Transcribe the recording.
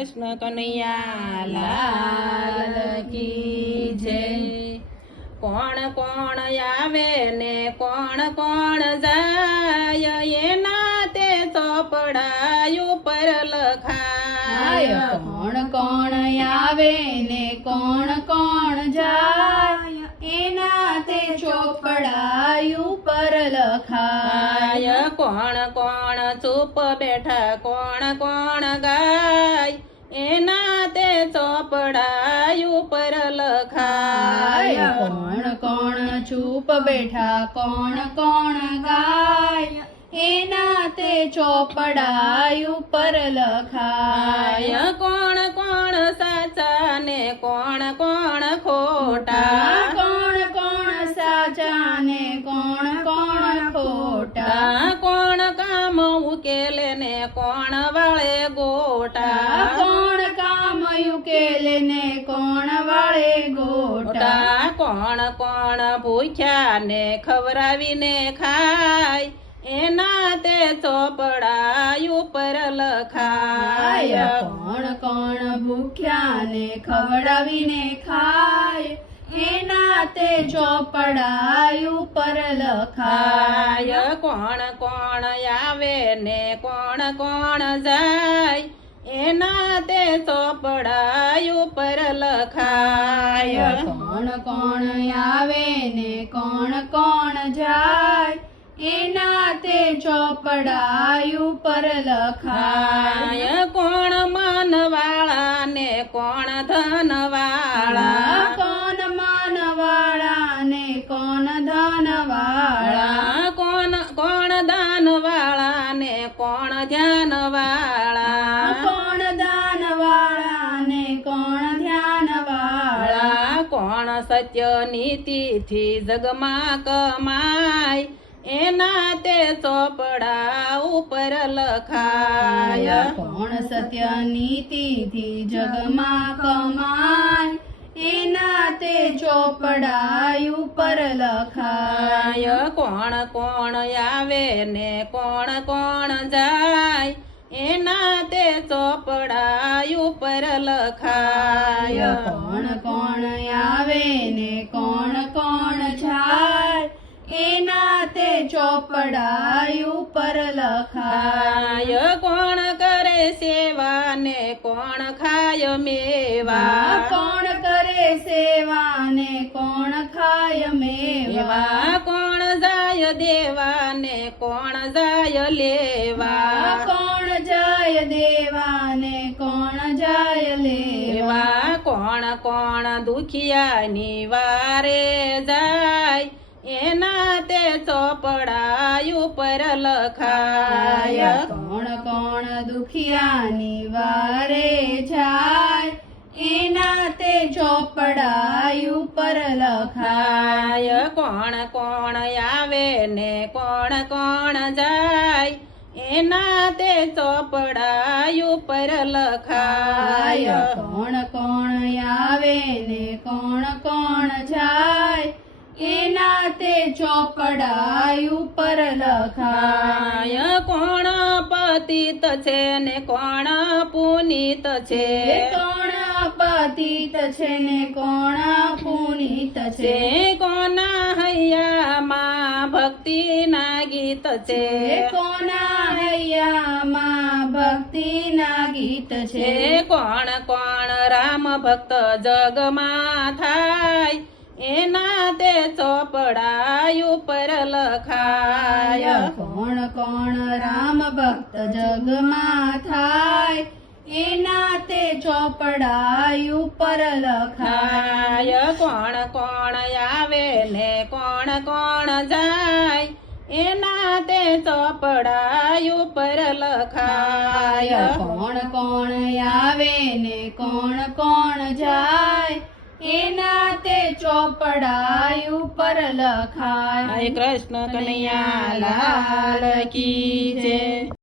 કૃષ્ણ કનૈયા લાલ કી જય। કોણ કોણ આવે ને કોણ કોણ જાય, એના તે ચોપડાયું પર લખાય। કોણ કોણ આવે ને કોણ કોણ જાય, એના તે ચોપડાયું પર લખાય। કોણ કોણ ચૂપ બેઠા કોણ કોણ ગાય, એના તે ચોપડાયું પર લખાય। કોણ કોણ ચૂપ બેઠા કોણ કોણ ગાય, એના તે ચોપડાયું પર લખાય। કોણ કોણ સાચા ને કોણ કોણ ખોટા, કોણ કોણ સાચા ને કોણ કોણ ખોટા, કોણ કામ ઉકેલે ને કોણ વાળે ગોટા, કોણ કામ ઉકેલે ને કોણ વાળે ગોટા, કોણ કોણ ભૂખ્યા ને ખવરાવીને ખાય, એના તે ચોપડાયું પર લખાય। કોણ કોણ ભૂખ્યા ને ખવડાવીને ખાય, એના તે ચોપડાયું પર લખાય। કોણ કોણ આવે ને કોણ કોણ જાય, એના તે ચોપડાયું પર લખાય। કોણ કોણ આવે ને કોણ કોણ જાય, એના તે ચોપડાયું પર લખાય। કોણ મનવાળા ને કોણ ધનવાળા, કોણ મનવાળા ને કોણ ધનવાળા, કોણ કોણ દાનવાળા ને કોણ ધ્યાનવાળા, કોણ દાનવાળા ને કોણ ધ્યાનવાળા, કોણ સત્ય નીતિથી જગમાં કમાય, એના તે ચોપડા ઉપર લખાય। કોણ સત્ય નીતિથી જગમાં કમાય, એના તે ચોપડાયું પર લખાય। કોણ કોણ આવે ને કોણ કોણ જાય, એના તે ચોપડાયું પર લખાય। કોણ કોણ આવે ને કોણ કોણ જાય, એના તે ચોપડાયું પર લખાય। કોણ કરે સેવા ને કોણ ખાય મેવા, કોણ કરે સેવા ને કોણ ખાય મેવા, કોણ જાય દેવા ને કોણ જાય લેવા, કોણ જાય દેવા ને કોણ જાય લેવા, કોણ કોણ દુખિયાની વારે જાય, એના તે ચોપડાયું પર લખાય। કોણ કોણ દુખિયાની વારે જાય, એના તે ચોપડાયું પર લખાય। કોણ કોણ આવે ને કોણ કોણ જાય, એના તે ચોપડાયું પર લખાય। કોણ કોણ આવે ને કોણ કોણ જાય, એના તે ચોપડાયું પર લખાય। કોણ પતિત છે ને કોણ પુનિત છે, કોણ પતિત છે ને કોણ પુનિત છે, કોના હૈયામાં ભક્તિના ગીત છે, કોના હૈયામાં ભક્તિના ગીત છે, કોણ કોણ રામ ભક્ત જગમાં થાય, એના તે ચોપડાયું પર લખાય। કોણ કોણ રામ ભક્ત જગમાં થાય, એના તે ચોપડાયું પર લખાય। કોણ કોણ આવે ને કોણ કોણ જાય, એના તે ચોપડાયું પર લખાય। કોણ કોણ આવે ને કોણ કોણ જાય, એના તે ચોપડાયું પર લખાય। કૃષ્ણ કનૈયા લાલ કી જય।